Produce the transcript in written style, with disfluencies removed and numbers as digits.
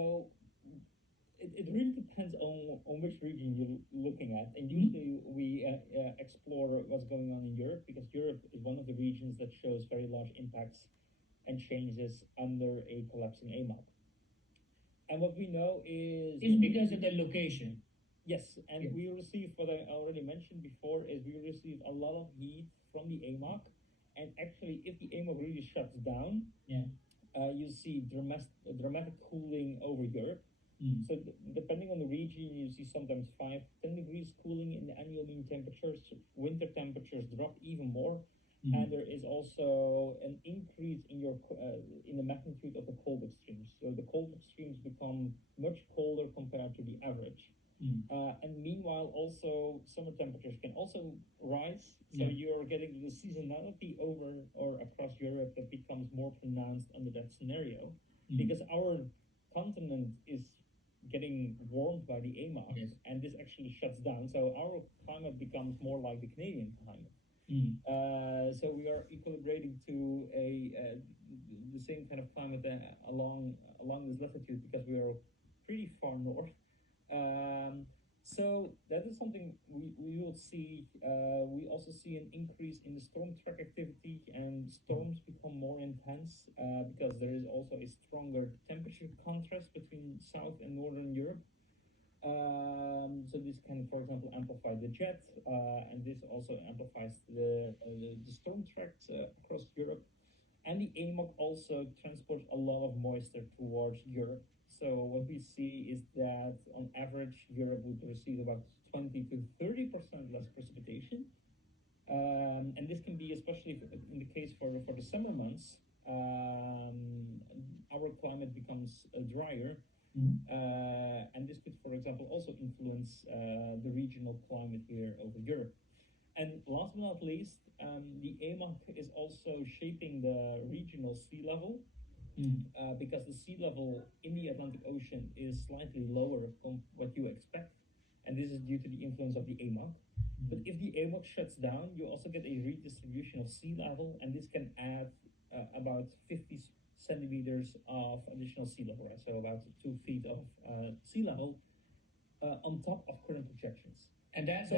So it really depends on which region you're looking at, and usually we explore what's going on in Europe, because Europe is one of the regions that shows very large impacts and changes under a collapsing AMOC. And what we know is It's because of the location. yes, and Yeah. we receive what I already mentioned before is we receive a lot of heat from the AMOC, and actually if the AMOC really shuts down, Yeah. you see dramatic cooling over Europe. So depending on the region, you see sometimes 5-10 degrees cooling in the annual mean temperatures. Winter temperatures drop even more, and there is also an increase in your in the magnitude of the cold extremes. So the cold extremes become much colder compared to the average. And meanwhile, also summer temperatures can also rise. So you're getting the seasonality over or across Europe that becomes more pronounced under that scenario, because our continent is getting warmed by the AMOC, and this actually shuts down. So our climate becomes more like the Canadian climate. So we are equilibrating to the same kind of climate along this latitude, because we are pretty far north. So that is something we will see. We also see an increase in the storm track activity, and storms become more intense because there is also a stronger temperature contrast between South and Northern Europe. So this can, for example, amplify the jet, and this also amplifies the storm tracks across Europe. And the AMOC also transports a lot of moisture towards Europe. So what we see is that on average, Europe would receive about 20 to 30% less precipitation. And this can be especially in the case for the summer months. Our climate becomes drier. And this could, for example, also influence the regional climate here over Europe. And last but not least, the AMOC is also shaping the regional sea level, because the sea level in the Atlantic Ocean is slightly lower from what you expect, and this is due to the influence of the AMOC. But if the AMOC shuts down, you also get a redistribution of sea level, and this can add about 50 centimeters of additional sea level, right? So about 2 feet of sea level on top of current projections. And that